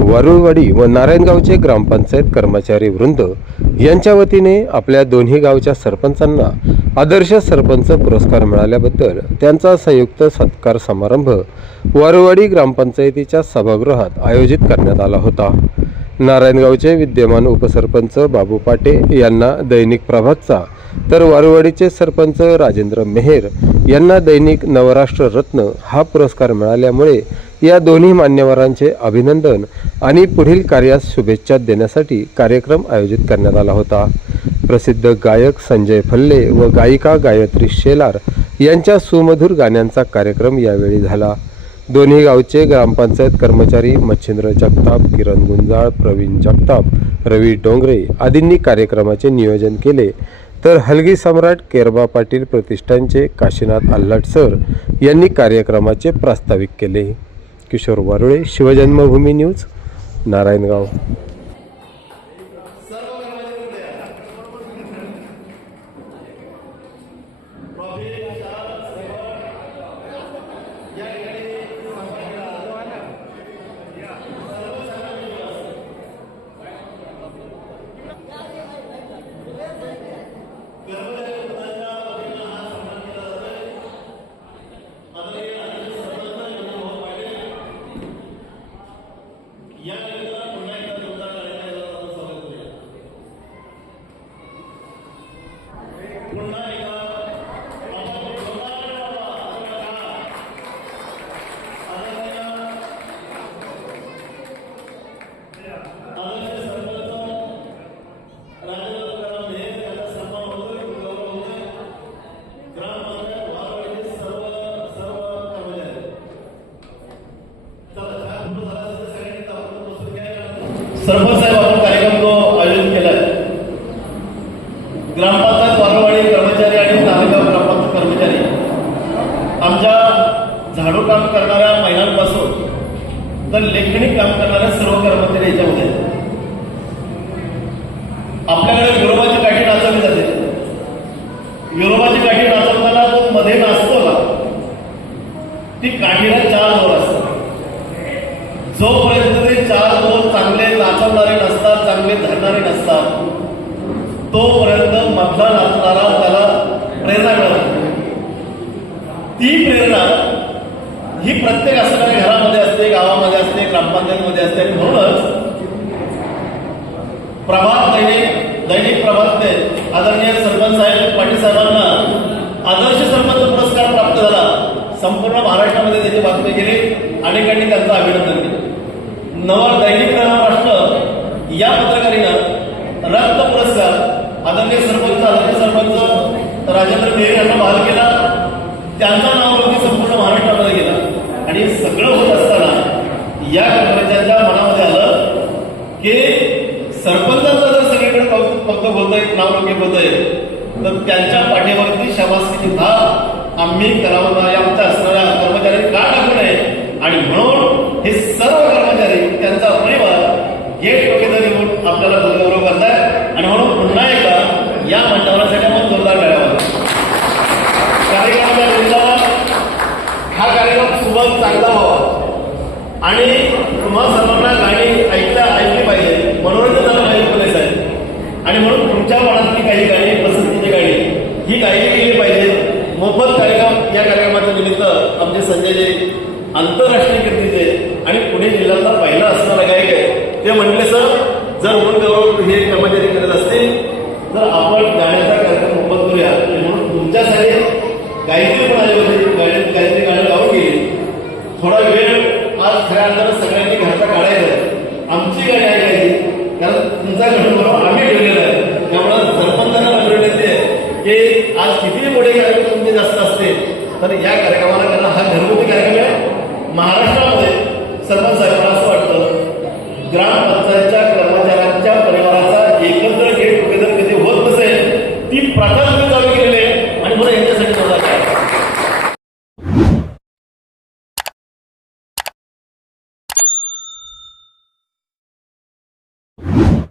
वरुळवाडी व नारायणगावचे ग्रामपंचायत कर्मचारी वृंद यांच्या वतीने आपल्या दोन्ही गावच्या सरपंचांना आदर्श सरपंच पुरस्कार मिळाल्याबद्दल त्यांचा संयुक्त सत्कार समारंभ वरुळवाडी ग्रामपंचायतीच्या सभागृहात आयोजित करण्यात आला होता. नारायणगावचे विद्यमान उपसरपंच बाबू पाटे यांना दैनिक प्रभातचा तर वारुवाडीचे सरपंच राजेंद्र मेहेर यांना दैनिक नवराष्ट्र रत्न हा पुरस्कार मिळाल्यामुळे या दोन्ही मान्यवरांचे अभिनंदन आणि पुढील कार्यास शुभेच्छा देण्यासाठी कार्यक्रम आयोजित करण्यात आला होता. प्रसिद्ध गायक संजय फल्ले व गायिका गायत्री शेलार यांच्या सुमधुर गाण्यांचा कार्यक्रम यावेळी झाला. दोन्ही गावचे ग्रामपंचायत कर्मचारी मच्छिंद्र जगताप किरण गुंजाळ प्रवीण जगताप रवी डोंगरे आदींनी कार्यक्रमाचे नियोजन केले. तर हलगी सम्राट केरबा पाटील प्रतिष्ठानचे काशीनाथ आल्हाट सर यांनी कार्यक्रमाचे प्रास्ताविक केले. किशोर वारुळे शिवजन्मभूमी न्यूज नारायणगाव. सरपंच साहेब आपण कार्यक्रम जो आयोजित केलाय ग्रामपंचायत वारवाडी कर्मचारी आणि तालुका ग्रामपंचायत कर्मचारी आमच्या झाडू काम करणाऱ्या महिलांपासून तर लेखणी काम करणाऱ्या सर्व कर्मचारी याच्यामध्ये आहेत. आपल्याकडे ती प्रेरणा ही प्रत्येक असणाऱ्या घरामध्ये असते गावामध्ये असते ग्रामपंचायतीमध्ये असते. आणि म्हणूनच प्रभात दैनिक दैनिक प्रभातने आदरणीय सरपंच साहेब पाटील साहेबांना आदर्श सरपंच पुरस्कार प्राप्त झाला. संपूर्ण महाराष्ट्रामध्ये त्याची बातमी केली. अनेकांनी त्यांचं अभिनंदन केलं. नवा दैनिक महाराष्ट्र या पत्रकारीनं रक्त पुरस्कार आदरणीय सरपंच आदरणीय सरपंच राजेंद्र मेहर यांना बहाल केला. त्यांचा नाव संपूर्ण महाराष्ट्रामध्ये गेला. आणि हे सगळं होत असताना या कर्मचाऱ्यांच्या मनामध्ये आलं की सरपंचाचं जर सगळीकडे कौतुक कौतुक होतंय नाव लोक होतंय तर त्यांच्या पाठीवरती शाबासकीची भाग आम्ही करावं नाही आमच्या असणाऱ्या कर्मचाऱ्यांनी का टाकू नये? आणि म्हणून हे सर्व कर्मचारी त्यांचा परिवार गेट वगैरे येऊन आपल्याला गौरव करतायत आणि म्हणून पुन्हा एकदा या मंडळासाठी आपण जोरदार करावं कार्यक्रमाच्या निमित्तानं हा कार्यक्रम चांगला व्हावा आणि मग सर्वांना गाणी ऐकता ऐकली पाहिजे. मनोरंजनाला पाहिजे पोलीस आहे आणि म्हणून तुमच्या मनातली काही गाणी पसंतीची गाणी ही गायली गेली पाहिजे. मोफत कार्यक्रम या कार्यक्रमाच्या निमित्त आमचे संजयजी आंतरराष्ट्रीय कीर्तीचे आणि पुणे जिल्ह्यातला पहिला असणारा गायक आहे. ते म्हणले सर जर म्हणून गौरव हे कर्मचारी करत असतील तर आपण गाण्याचा कार्यक्रम मोफत करूया. म्हणून तुमच्यासाठी गायकी पण आली होती. खऱ्या अर्थानं सगळ्यांनी घरचा काढायचं. आमची गाडी आहे ऐकायची कारण तुमचा घडून आम्ही ठेवलेला आहे. त्यामुळे सरपंचांना लागलेले की आज किती मोठे कार्यक्रम तुमचे जास्त असते. तर या कार्यक्रमाला त्यांना हा घरगुती कार्यक्रम आहे. महाराष्ट्रामध्ये सरपंच साहेबांना असं वाटतं ग्राम